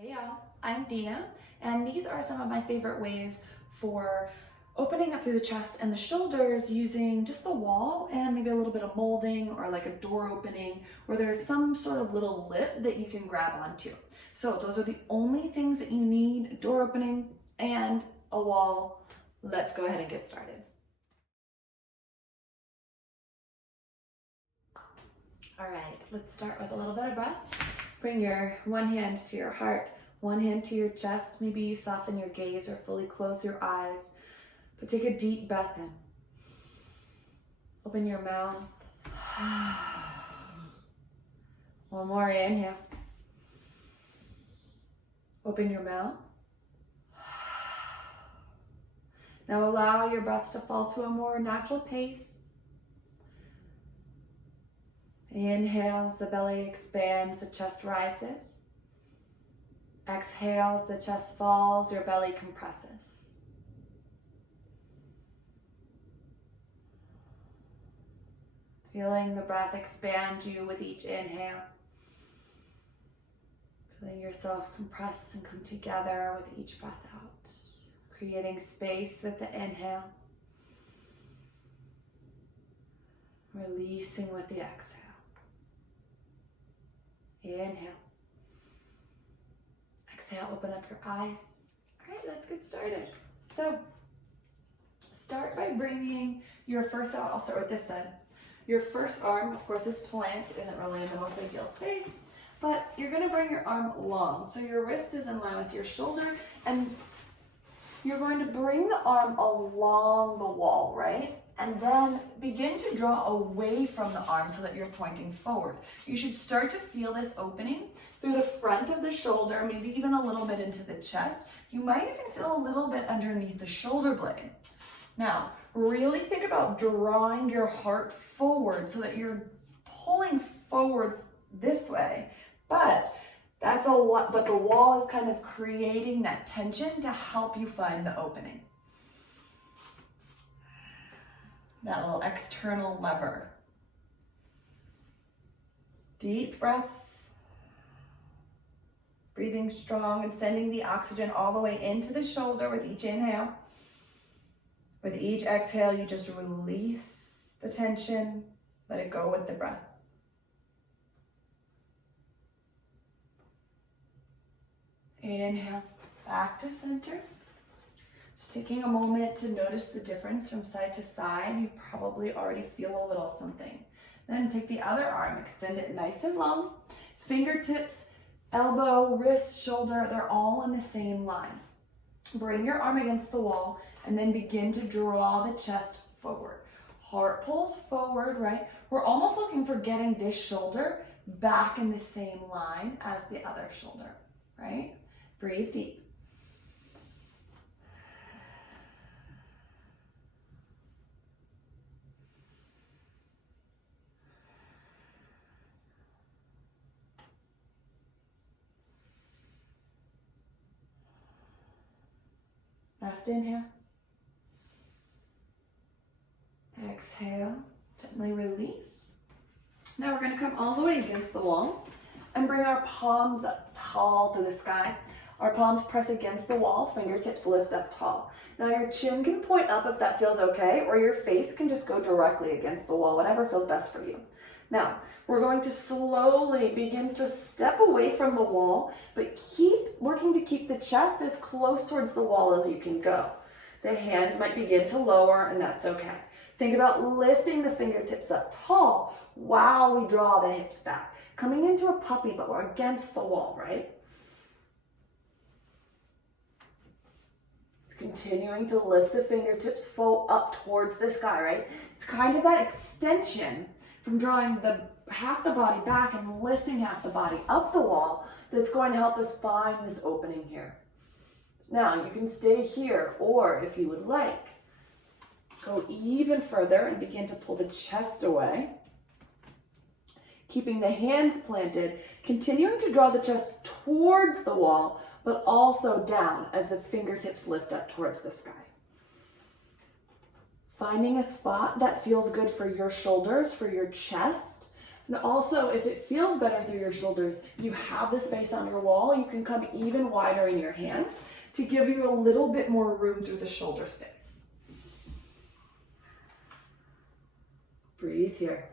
Hey y'all, I'm Dina, and these are some of my favorite ways for opening up through the chest and the shoulders using just the wall and maybe a little bit of molding or like a door opening where there's some sort of little lip that you can grab onto. So those are the only things that you need: a door opening and a wall. Let's go ahead and get started. All right, let's start with a little bit of breath. Bring your one hand to your heart, one hand to your chest. Maybe you soften your gaze or fully close your eyes, but take a deep breath in. Open your mouth. One more inhale. Open your mouth. Now allow your breath to fall to a more natural pace. Inhale as the belly expands, the chest rises. Exhale as the chest falls, your belly compresses. Feeling the breath expand you with each inhale. Feeling yourself compress and come together with each breath out. Creating space with the inhale. Releasing with the exhale. Inhale. Exhale, open up your eyes. All right, let's get started. So, start by bringing your first out. I'll start with this side. Your first arm, of course, this plant isn't really in the most ideal space, but you're gonna bring your arm long. So your wrist is in line with your shoulder, and you're going to bring the arm along the wall, right? And then begin to draw away from the arm so that you're pointing forward. You should start to feel this opening through the front of the shoulder, maybe even a little bit into the chest. You might even feel a little bit underneath the shoulder blade. Now, really think about drawing your heart forward so that you're pulling forward this way. But that's a lot, but the wall is kind of creating that tension to help you find the opening. That little external lever. Deep breaths. Breathing strong and sending the oxygen all the way into the shoulder with each inhale. With each exhale, you just release the tension. Let it go with the breath. Inhale, back to center. Just taking a moment to notice the difference from side to side. You probably already feel a little something. Then take the other arm, extend it nice and long. Fingertips, elbow, wrist, shoulder, they're all in the same line. Bring your arm against the wall and then begin to draw the chest forward. Heart pulls forward, right? We're almost looking for getting this shoulder back in the same line as the other shoulder, right? Breathe deep. Last inhale. Exhale, gently release. Now we're going to come all the way against the wall and bring our palms up tall to the sky. Our palms press against the wall, fingertips lift up tall. Now your chin can point up if that feels okay, or your face can just go directly against the wall, whatever feels best for you. Now, we're going to slowly begin to step away from the wall, but keep working to keep the chest as close towards the wall as you can go. The hands might begin to lower, and that's okay. Think about lifting the fingertips up tall while we draw the hips back. Coming into a puppy, but we're against the wall, right? Continuing to lift the fingertips up towards the sky, right? It's kind of that extension from drawing half the body back and lifting half the body up the wall that's going to help us find this opening here. Now, you can stay here, or if you would like, go even further and begin to pull the chest away. Keeping the hands planted, continuing to draw the chest towards the wall, but also down as the fingertips lift up towards the sky. Finding a spot that feels good for your shoulders, for your chest. And also, if it feels better through your shoulders, you have the space on your wall, you can come even wider in your hands to give you a little bit more room through the shoulder space. Breathe here.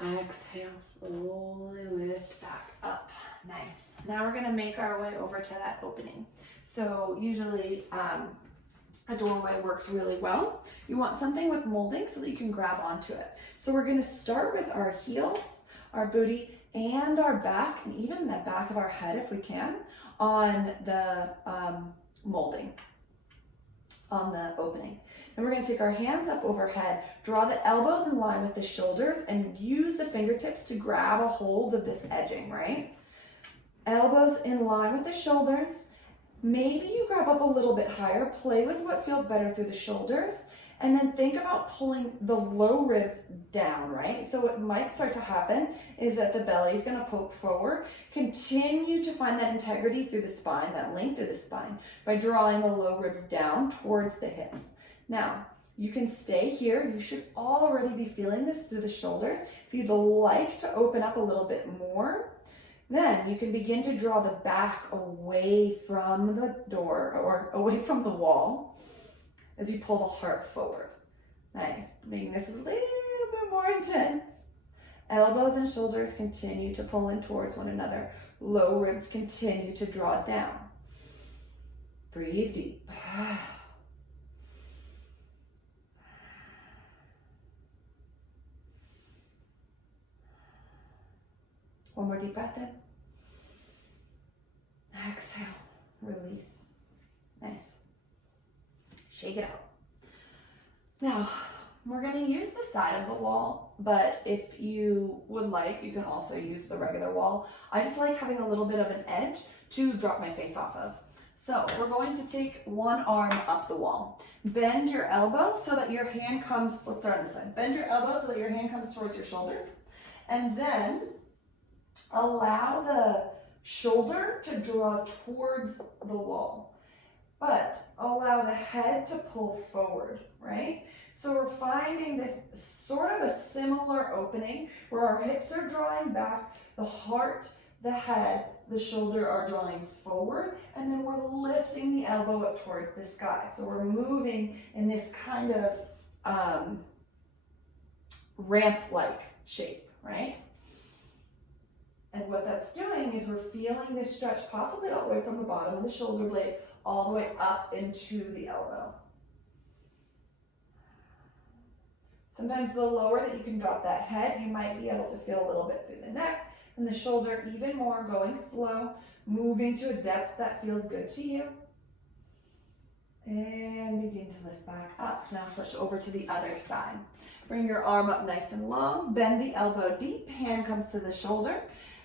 Exhale, slowly lift back up. Nice. Now we're gonna make our way over to that opening. So usually a doorway works really well. You want something with molding so that you can grab onto it. So we're gonna start with our heels, our booty, and our back, and even the back of our head if we can, on the molding, on the opening. And we're gonna take our hands up overhead, draw the elbows in line with the shoulders, and use the fingertips to grab a hold of this edging, right? Elbows in line with the shoulders. Maybe you grab up a little bit higher, play with what feels better through the shoulders, and then think about pulling the low ribs down, right? So what might start to happen is that the belly is gonna poke forward. Continue to find that integrity through the spine, that length through the spine, by drawing the low ribs down towards the hips. Now, you can stay here. You should already be feeling this through the shoulders. If you'd like to open up a little bit more, then you can begin to draw the back away from the door or away from the wall as you pull the heart forward. Nice, making this a little bit more intense. Elbows and shoulders continue to pull in towards one another. Low ribs continue to draw down. Breathe deep. One more deep breath in. Exhale, release. Nice. Shake it out. Now, we're gonna use the side of the wall, but if you would like, you can also use the regular wall. I just like having a little bit of an edge to drop my face off of. So we're going to take one arm up the wall. Bend your elbow so that your hand comes, let's start on this side. Bend your elbow so that your hand comes towards your shoulders. And then allow the shoulder to draw towards the wall, but allow the head to pull forward, right? So we're finding this sort of a similar opening where our hips are drawing back, the heart, the head, the shoulder are drawing forward, and then we're lifting the elbow up towards the sky. So we're moving in this kind of ramp-like shape, right? And what that's doing is we're feeling this stretch possibly all the way from the bottom of the shoulder blade all the way up into the elbow. Sometimes the lower that you can drop that head, you might be able to feel a little bit through the neck and the shoulder even more, going slow, moving to a depth that feels good to you. And begin to lift back up. Now switch over to the other side. Bring your arm up nice and long, bend the elbow deep, hand comes to the shoulder,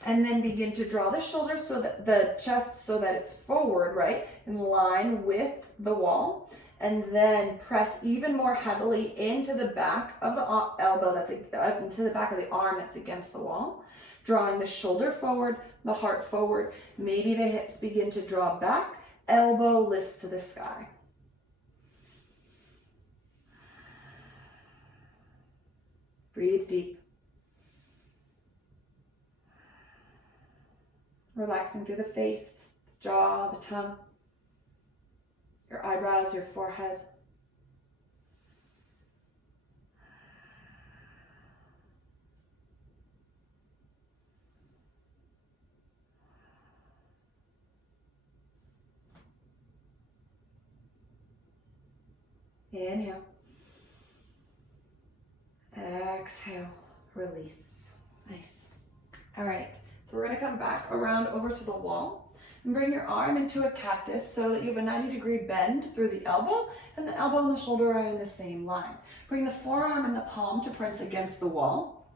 and then begin to draw the shoulder so that the chest so that it's forward, right, in line with the wall. And then press even more heavily into the back of the elbow, into the back of the arm that's against the wall. Drawing the shoulder forward, the heart forward. Maybe the hips begin to draw back, elbow lifts to the sky. Breathe deep. Relaxing through the face, the jaw, the tongue, your eyebrows, your forehead. Inhale. Exhale, release. Nice. All right, so we're gonna come back around over to the wall and bring your arm into a cactus so that you have a 90-degree bend through the elbow, and the elbow and the shoulder are in the same line. Bring the forearm and the palm to press against the wall.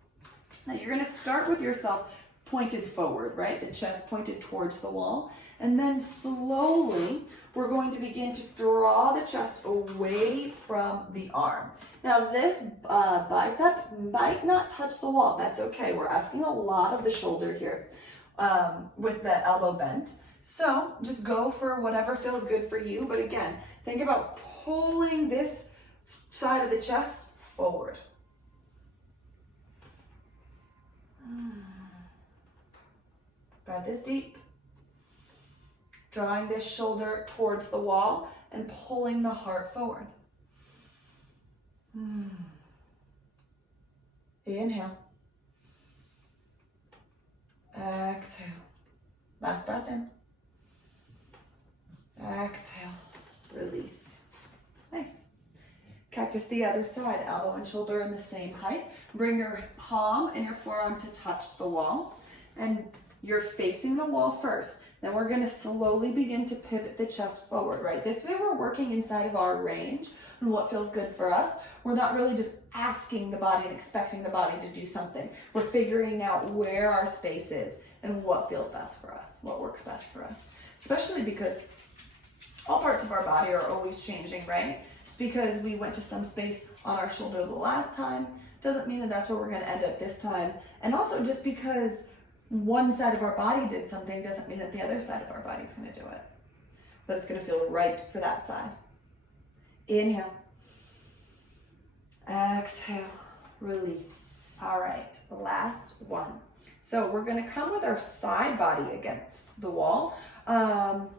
Now you're gonna start with yourself pointed forward, right? The chest pointed towards the wall. And then slowly, we're going to begin to draw the chest away from the arm. Now this bicep might not touch the wall. That's okay. We're asking a lot of the shoulder here with the elbow bent. So just go for whatever feels good for you. But again, think about pulling this side of the chest forward. Breath is deep. Drawing this shoulder towards the wall and pulling the heart forward. Inhale. Exhale. Last breath in. Exhale. Release. Nice. Cactus the other side. Elbow and shoulder in the same height. Bring your palm and your forearm to touch the wall. And you're facing the wall first. Then we're going to slowly begin to pivot the chest forward, right? This way we're working inside of our range and what feels good for us. We're not really just asking the body and expecting the body to do something. We're figuring out where our space is and what feels best for us, what works best for us. Especially because all parts of our body are always changing, right? Just because we went to some space on our shoulder the last time doesn't mean that that's where we're going to end up this time. And also just because one side of our body did something doesn't mean that the other side of our body is going to do it. But it's going to feel right for that side. Inhale. Exhale. Release. All right, last one. So we're going to come with our side body against the wall, about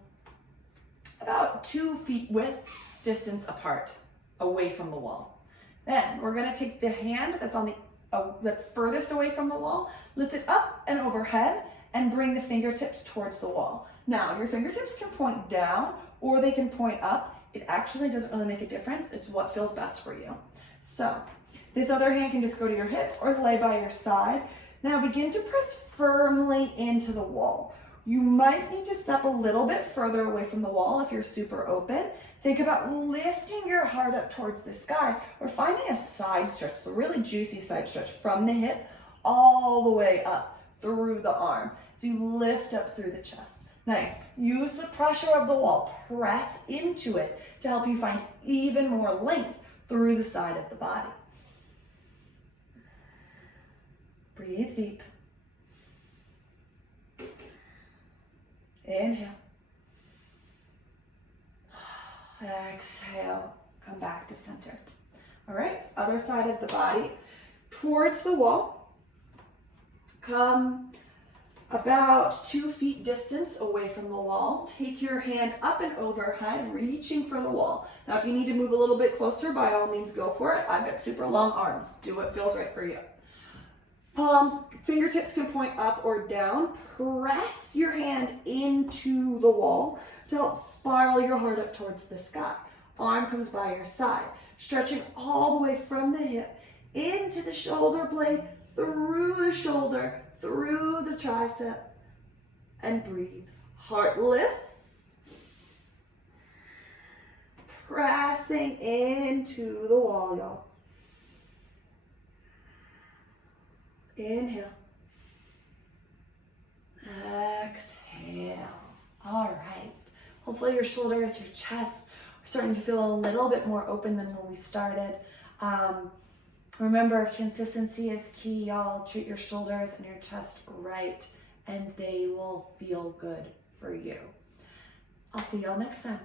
2 feet width distance apart, away from the wall. Then we're going to take the hand that's on the that's furthest away from the wall, lift it up and overhead, and bring the fingertips towards the wall. Now, your fingertips can point down or they can point up. It actually doesn't really make a difference. It's what feels best for you. So, this other hand can just go to your hip or lay by your side. Now, begin to press firmly into the wall. You might need to step a little bit further away from the wall if you're super open. Think about lifting your heart up towards the sky or finding a side stretch, so really juicy side stretch from the hip all the way up through the arm. So you lift up through the chest. Nice. Use the pressure of the wall. Press into it to help you find even more length through the side of the body. Breathe deep. Inhale. Exhale. Come back to center. All right, other side of the body towards the wall. Come about 2 feet distance away from the wall. Take your hand up and overhead, reaching for the wall. Now, if you need to move a little bit closer, by all means, go for it. I've got super long arms. Do what feels right for you. Palms, fingertips can point up or down. Press your hand into the wall to help spiral your heart up towards the sky. Arm comes by your side, stretching all the way from the hip into the shoulder blade, through the shoulder, through the tricep, and breathe. Heart lifts, pressing into the wall, y'all. Inhale. Exhale. All right. Hopefully your shoulders, your chest are starting to feel a little bit more open than when we started. Remember, consistency is key, y'all. Treat your shoulders and your chest right, and they will feel good for you. I'll see y'all next time.